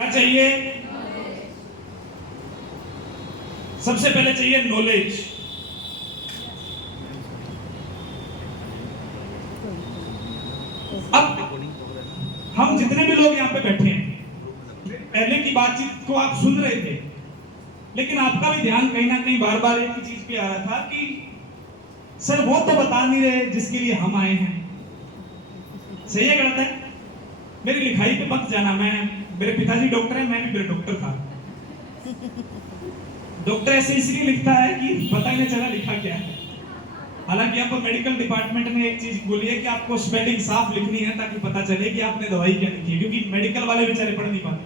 क्या चाहिए? सबसे पहले चाहिए नॉलेज। अब हम जितने भी लोग यहाँ पे बैठे हैं, पहले की बातचीत को आप सुन रहे थे, लेकिन आपका भी ध्यान कहीं ना कहीं बार बार एक ही चीज पे आ रहा था कि सर वो तो बता नहीं रहे जिसके लिए हम आए हैं। सही है, गलत है? मेरी लिखाई पे मत जाना। मेरे पिताजी डॉक्टर हैं, मैं भी मेरे डॉक्टर था। डॉक्टर ऐसे इसलिए लिखता है कि पता ही नहीं चला लिखा क्या है। हालांकि आपको मेडिकल डिपार्टमेंट ने एक चीज बोली है कि आपको स्पेलिंग साफ लिखनी है ताकि पता चले कि आपने दवाई क्या लिखी है, क्योंकि मेडिकल वाले बेचारे पढ़ नहीं पाते।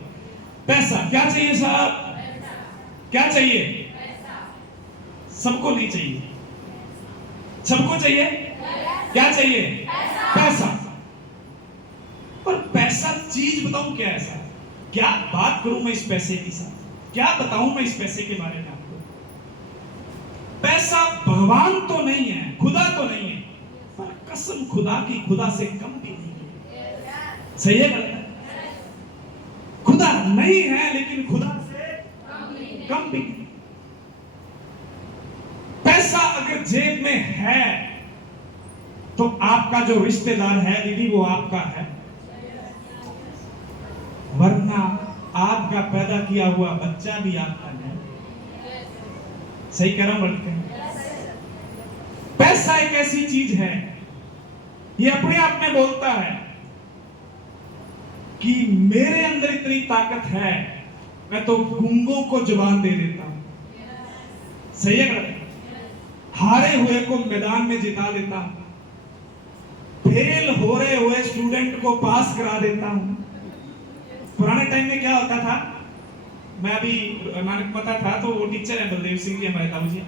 पैसा क्या चाहिए साहब? क्या चाहिए? सबको नहीं चाहिए, सबको चाहिए। क्या चाहिए? पैसा। पर पैसा चीज बताऊं क्या ऐसा? क्या बात करूं मैं इस पैसे के साथ? क्या बताऊं मैं इस पैसे के बारे में आपको? पैसा भगवान तो नहीं है, खुदा तो नहीं है, पर कसम खुदा की खुदा से कम भी नहीं है। सही है, गलत है? खुदा नहीं है लेकिन खुदा से कम भी नहीं। पैसा अगर जेब में है तो आपका जो रिश्तेदार है दीदी वो आपका है, वरना आपका पैदा किया हुआ बच्चा भी आपका है। सही कह रहा हूं लड़के? पैसा एक ऐसी चीज है, ये अपने आप में बोलता है कि मेरे अंदर इतनी ताकत है, मैं तो गूंगों को जुबान दे देता हूं। सही है, गलत? हारे हुए को मैदान में जिता देता हूं, फेल हो रहे हुए स्टूडेंट को पास करा देता हूं। पुराने टाइम में क्या होता था, मैं अभी मानकमता था तो वो टीचर है बलदेव सिंह जी हमारे ताऊ जी,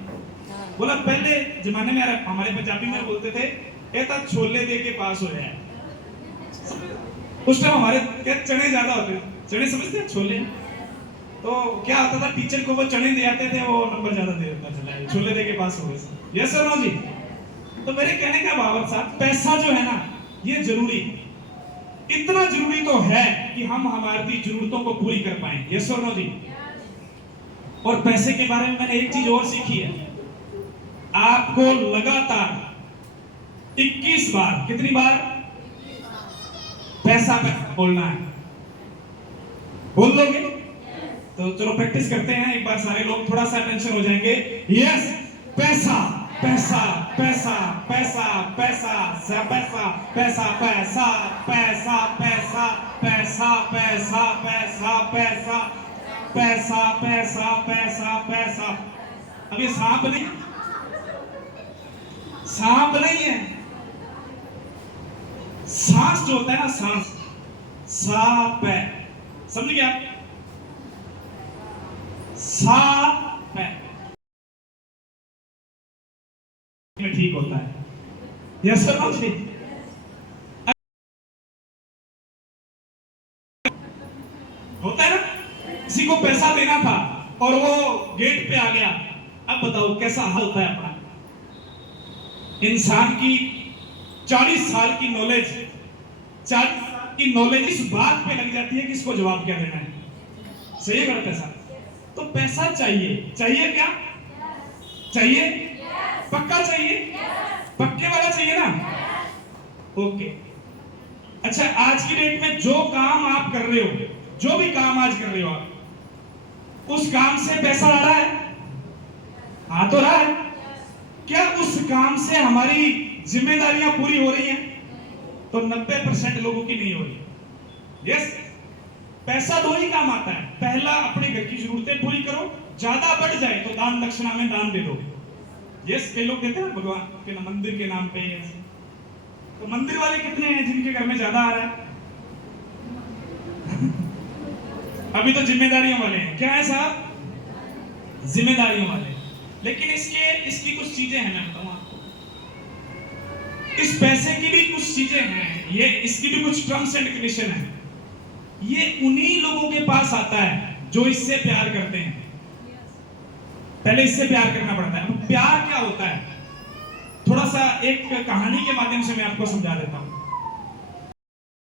बोला पहले जमाने में हमारे पंजाबी में बोलते थे कहता छोले दे के पास हो जाए। उस टाइम हमारे क्या चने ज्यादा होते थे, चने समझते हैं, छोले। तो क्या होता था, टीचर को वो चने दे आते थे, वो नंबर ज्यादा दे देता चला, छोले दे के पास हो गए। यस सर नो जी? तो मेरे कहने का भाव साहब, पैसा जो है ना ये जरूरी, इतना जरूरी तो है कि हम हमारी जरूरतों को पूरी कर पाए। यस और नो जी? और पैसे के बारे में मैंने एक चीज और सीखी है, आपको लगातार 21 बार, कितनी बार पैसा बोलना है? बोल लोगे? तो चलो प्रैक्टिस करते हैं एक बार, सारे लोग थोड़ा सा टेंशन हो जाएंगे। यस, पैसा पैसा पैसा पैसा पैसा पैसा पैसा पैसा पैसा पैसा पैसा पैसा पैसा पैसा पैसा पैसा पैसा पैसा। अब ये सांप नहीं, सांप नहीं है, सांस जो होता है ना, सांस, सांप है, समझ गया? सांप है में ठीक होता है। यस सर नो जी? होता है ना, किसी को पैसा देना था और वो गेट पे आ गया, अब बताओ कैसा हाल होता है अपना? इंसान की 40 साल की नॉलेज, 40 साल की नॉलेज इस बात पे लग जाती है कि इसको जवाब क्या देना है। सही है, गलत है साहब? तो पैसा चाहिए, चाहिए क्या चाहिए? पक्का चाहिए? पक्के वाला चाहिए ना? ओके। अच्छा, आज की डेट में जो काम आप कर रहे हो, जो भी काम आज कर रहे हो आप, उस काम से पैसा आ रहा है? आ तो रहा है। क्या उस काम से हमारी जिम्मेदारियां पूरी हो रही हैं? तो 90% लोगों की नहीं हो रही। यस, पैसा दो ही काम आता है, पहला अपने घर की जरूरतें पूरी करो, ज्यादा बढ़ जाए तो दान दक्षिणा में दान दे दो। यस, कई लोग कहते हैं भगवान के मंदिर के नाम पे, तो मंदिर वाले कितने हैं जिनके घर में ज्यादा आ रहा है? अभी तो जिम्मेदारियों वाले हैं। क्या है साहब? जिम्मेदारियों वाले। लेकिन इसकी कुछ चीजें हैं, मैं बताऊं आपको, इस पैसे की भी कुछ चीजें हैं, ये इसकी भी कुछ टर्म्स एंड कंडीशन है। ये उन्हीं लोगों के पास आता है जो इससे प्यार करते हैं। पहले इससे प्यार करना पड़ता है। प्यार क्या होता है, थोड़ा सा एक कहानी के माध्यम से मैं आपको समझा देता हूं।